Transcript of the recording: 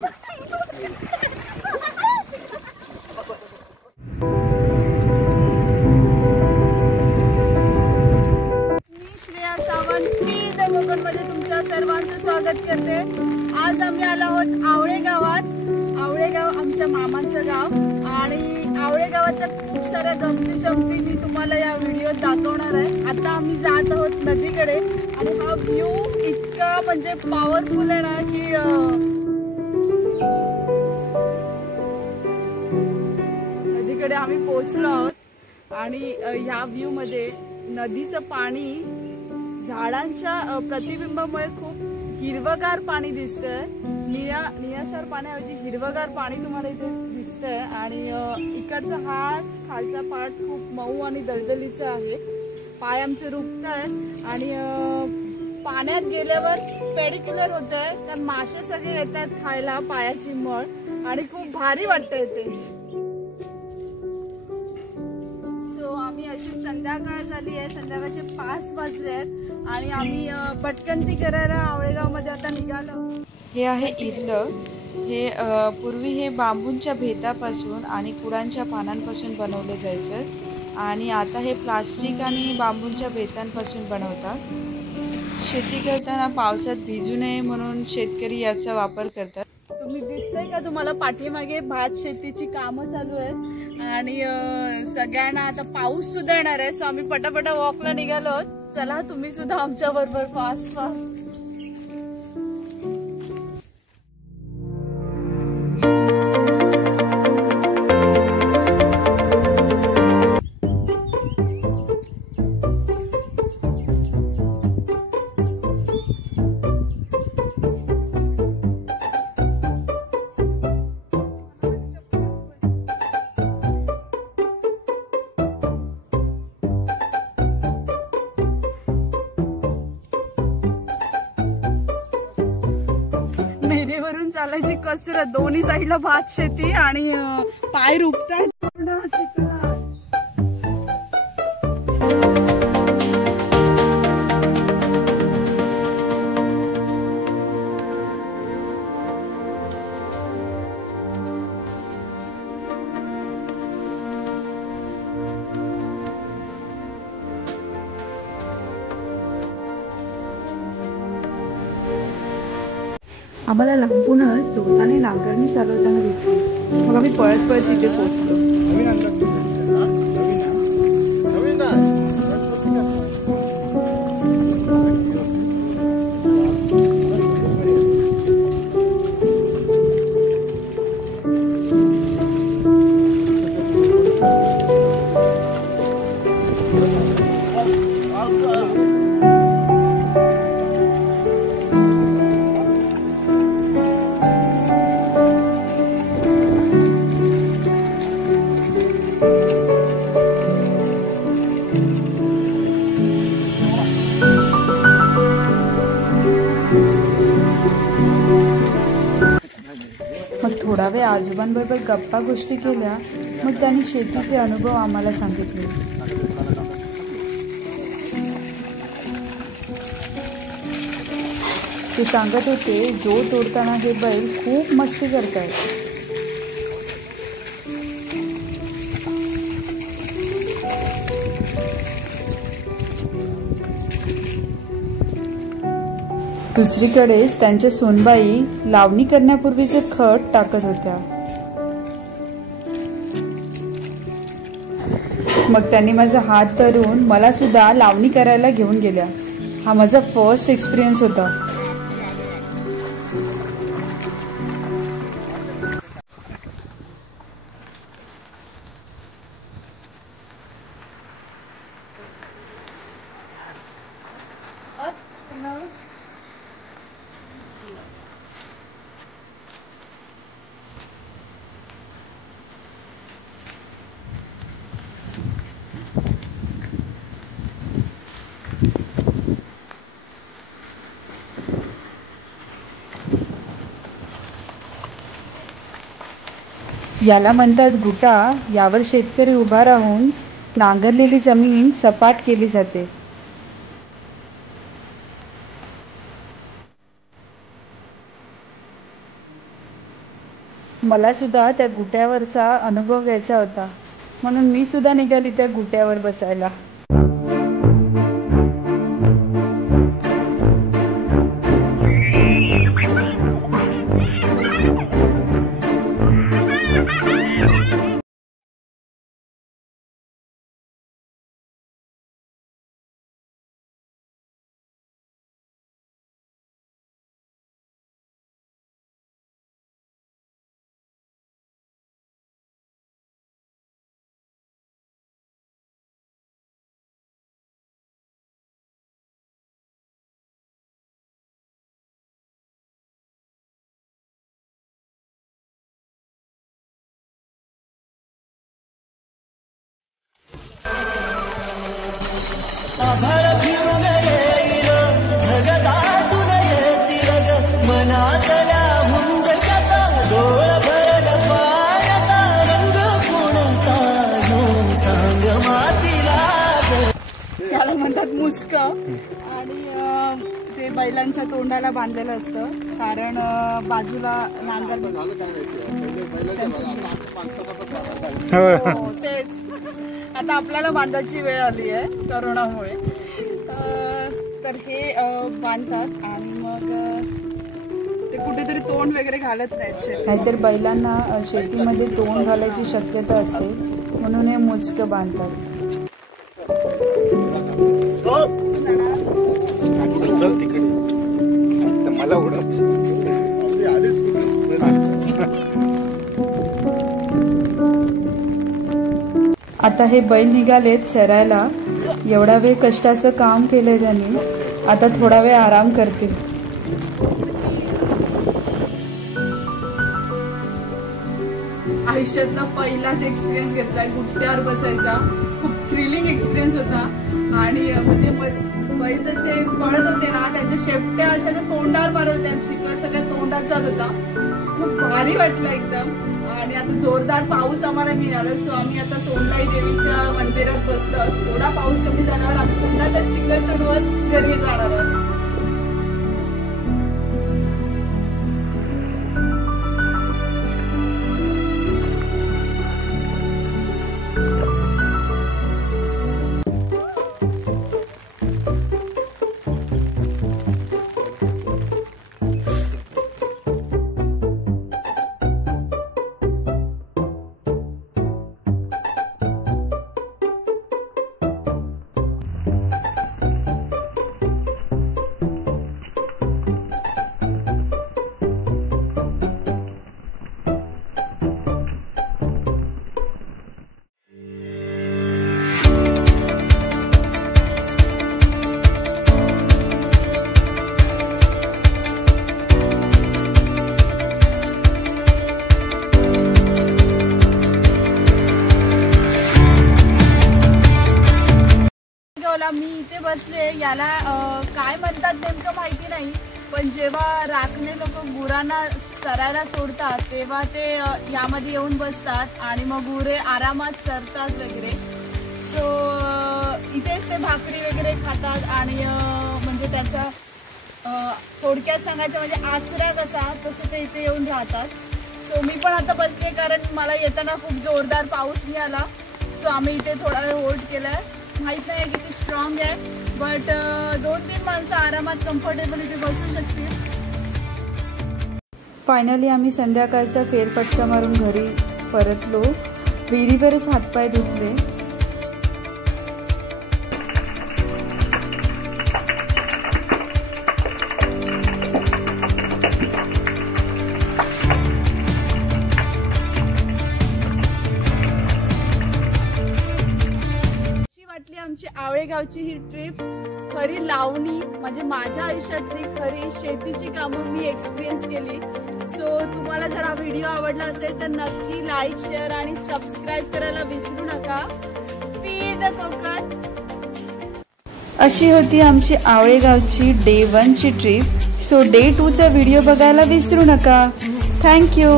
तुमच्या सर्वांचं स्वागत करते। आज आम्ही आलो आहोत आवळे गावात। आवळे गाव आमच्या मामांचं गाव आणि आवळे गावात खूप साऱ्या गमती जमती मी तुम्हाला या व्हिडिओत दाखवणार आहे। आता आम्ही जात आहोत नदीकडे आणि हा व्ह्यू इतका म्हणजे पॉवरफुल आहे ना की नदीकडे आम्ही पोहोचलो आहोत आणि या व्ह्यू मध्ये नदीचं पाणी झाडांच्या प्रतिबिंबामुळे खूप हिरवगार पाणी दिसतंय। निळाशार पाण्याऐवजी हिरवगार पाणी तुम्हाला इथे दिसतंय आणि इकडचा हा खालचा पार्ट खूप मऊ आणि दलदलीचा आहे। पाय आमचे रुकतायत आणि पाण्यात गेल्यावर पेडिक्युलर होतंय कारण मासे सगळे येतात खायला पायाची मळ आणि खूप भारी वाटतंय ते। आम्ही अशी संध्याकाळ झाली आहे, संध्याकाळचे 5 वाजले आहेत आणि आम्ही भटकंती करायला आवळेगाव मध्ये आता निघालो। हे आहे इरलं। हे पूर्वी हे बांबूंच्या भेतापासून आणि कुडांच्या पानांपासून बनवले जायचं आणि आता हे प्लास्टिक आणि बांबूंच्या भेतांपासून बनवतात। शेती करताना पावसात भिजू नये म्हणून शेतकरी याचा वापर करतात। तुम्ही दिसतंय का तुम्हाला पाठीमागे भात शेतीची कामं चालू आहेत आणि सगळ्यांना आता पाऊस सुद्धा येणार आहे। सो आम्ही पटापटा वॉकला निघालो। चला तुम्ही सुद्धा आमच्या बरोबर फास्ट फास्ट। मेरेवरून चालायची कसरत, दोन्ही साईडला भात शेती आणि पाय रुपतात। आम्हाला लांबूनच जोताने नांगरणी चालवताना दिसली। मग आम्ही पळत पळत तिथे पोहोचलो। मग थोडा वेळ आजोबांबरोबर गप्पा गोष्टी केल्या। मग त्यांनी शेतीचे अनुभव आम्हाला सांगितले। ते सांगत होते जो तोडताना हे बैल खूप मस्ती करतायत। दुसरीकडेच त्यांच्या सोनबाई लावणी करण्यापूर्वीचे खत टाकत होत्या। मग त्यांनी माझा हात धरून मला सुद्धा लावणी करायला घेऊन गेल्या। हा माझा फर्स्ट एक्सपिरियन्स होता। याला म्हणतात गुटा। यावर शेतकरी उभा राहून नांगरलेली जमीन सपाट केली जाते। मला सुद्धा त्या गुट्यावरचा अनुभव घ्यायचा होता, म्हणून मी सुद्धा निघाली त्या गुट्यावर बसायला. आभाळ फिरून येईल ढगदाटून येतील ग मनातल्या हुंदक्याचा डोळ भरला पाण्याचा रंग कोणता घेऊन सांग मातीला. त्याला म्हणतात मुस्क आणि ते बैलांच्या तोंडाला बांधलेलं असतं, कारण बाजूला नांगर तेच. आता आपल्याला बांधायची वेळ आली आहे करोनामुळे, तर हे बांधतात आणि मग ते कुठेतरी तोंड वगैरे घालत नाहीत, नाहीतर बैलांना शेतीमध्ये तोंड घालायची शक्यता असते, म्हणून हे मुचक बांधतात. आता हे बैल निघालेत चरायला. एवढा वेळ कष्टाचं काम केलंय त्यांनी, आता थोडा वेळ आराम करतील. आयुष्यातला पहिलाच एक्सपिरियन्स घेतलाय गुट्ट्यावर बसायचा. खूप थ्रिलिंग एक्सपिरियन्स होता. आणि म्हणजे बैल जसे पळत होते ना, त्यांच्या शेपट्या अशा तोंडावर मारत होत्या, चिखल सगळ्या तोंडात जात होता. खूप भारी वाटलं एकदम. आणि आता जोरदार पाऊस आम्हाला मिळाला, सो आम्ही आता सोनलाई देवीच्या मंदिरात बसलो. थोडा पाऊस कमी झाल्यावर आम्ही पुन्हा त्या चिखलदऱ्यावर घरी जाणार आहोत. मी इथे बसले, याला काय म्हणतात नेमकं माहिती नाही, पण जेव्हा राखणे लोक गुरांना चरायला सोडतात तेव्हा ते यामध्ये येऊन बसतात आणि मग गुरे आरामात चरतात वगैरे. सो इथेच ते भाकरी वगैरे खातात आणि म्हणजे त्याचा थोडक्यात सांगायचं म्हणजे आसरा कसा तसं ते इथे येऊन राहतात. सो मी पण आता बसते, कारण मला येताना खूप जोरदार पाऊस मिळाला. सो आम्ही इथे थोडा वेळ होल्ड केलाय. माहित नाही किती स्ट्रॉंग आहे, बट 2-3 माणसं आरामात कम्फर्टेबल इथे बसू शकतील. फायनली आम्ही संध्याकाळचा फेरफटका मारून घरी परतलो. विहिरीवरच हातपाय धुतले. आमची आवळेगावची ही ट्रिप खरी लावणी म्हणजे माझ्या आयुष्यातली खरी शेतीची कामं मी एक्सपिरियन्स केली. सो तुम्हाला जर हा व्हिडिओ आवडला असेल तर नक्की लाईक, शेअर आणि सबस्क्राईब करायला विसरू नका. Feed the Konkan. अशी होती आमची आवळेगावची डे 1 ची ट्रिप. सो डे 2 चा व्हिडिओ बघायला विसरू नका. थँक्यू.